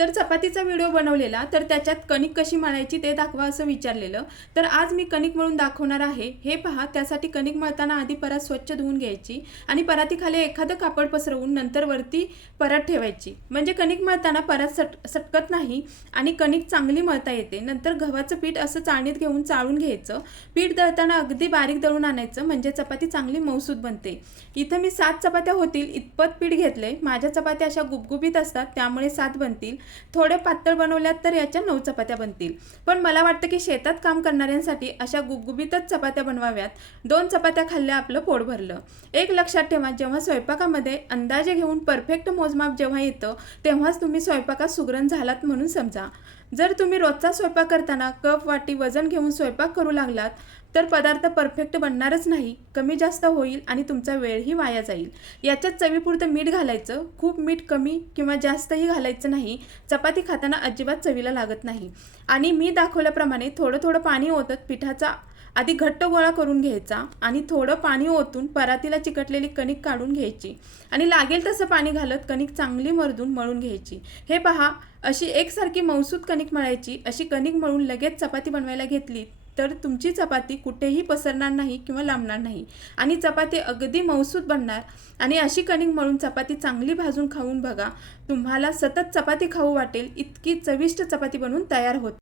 तर चपातीचा व्हिडिओ बनवलेला तर त्याच्यात कणिक कशी मळायची ते दाखवा असं विचारलेलं. तर आज मी कणिक मळून दाखवणार आहे. हे पहा त्यासाठी कणिक मळताना आधी परात स्वच्छ धुवून घ्यायची आणि परातीखाली एखादं कापड पसरवून नंतर वरती परात ठेवायची. म्हणजे कणिक मळताना परात सट सटकत नाही आणि कणिक चांगली मळता येते. नंतर गव्हाचं पीठ असं चाळणीत घेऊन चाळून घ्यायचं. पीठ दळताना अगदी बारीक दळून आणायचं म्हणजे चपाती चांगली मौसूद बनते. इथं मी सात चपात्या होतील इतपत पीठ घेतले माझ्या चपात्या अशा गुबगुबीत असतात त्यामुळे सात बनतील. थोडे पातळ बनवल्यात तर याच्या नऊ चपात्या बनतील. पण मला वाटतं की शेतात काम करणाऱ्यांसाठी अशा गुबगुबीतच चपात्या बनवाव्यात. दोन चपात्या खाल्ल्या आपलं पोट भरलं. एक लक्षात ठेवा जेव्हा स्वयंपाकामध्ये अंदाजे घेऊन परफेक्ट मोजमाप जेव्हा येतं तेव्हाच तुम्ही स्वयंपाकात सुगरण झालात म्हणून समजा. जर तुम्ही रोजचा स्वयंपाक करताना कप वाटी वजन घेऊन स्वयंपाक करू लागलात तर पदार्थ परफेक्ट बनणारच नाही. कमी जास्त होईल आणि तुमचा वेळही वाया जाईल. याच्यात चवीपुरतं मीठ घालायचं. खूप मीठ कमी किंवा जास्तही घालायचं नाही. चपाती खाताना अजिबात चवीला लागत नाही. आणि मी दाखवल्याप्रमाणे थोडं थोडं पाणी ओतत पिठाचा आधी घट्ट गोळा करून घ्यायचा आणि थोडं पाणी ओतून परातीला चिकटलेली कणिक काढून घ्यायची. आणि लागेल तसं पाणी घालत कणिक चांगली मर्दून मळून घ्यायची. हे पहा अशी एकसारखी मौसूद कणिक मळायची अशी कणिक मळून लगेच चपाती बनवायला घेतली तर तुमची चपाती कुठेही पसरणार नाही किंवा लांबणार नाही. आणि चपाती अगदी मौसूद बनणार. आणि अशी कणिक मळून चपाती चांगली भाजून खाऊन बघा तुम्हाला सतत चपाती खाऊ वाटेल इतकी चविष्ट चपाती बनवून तयार होते.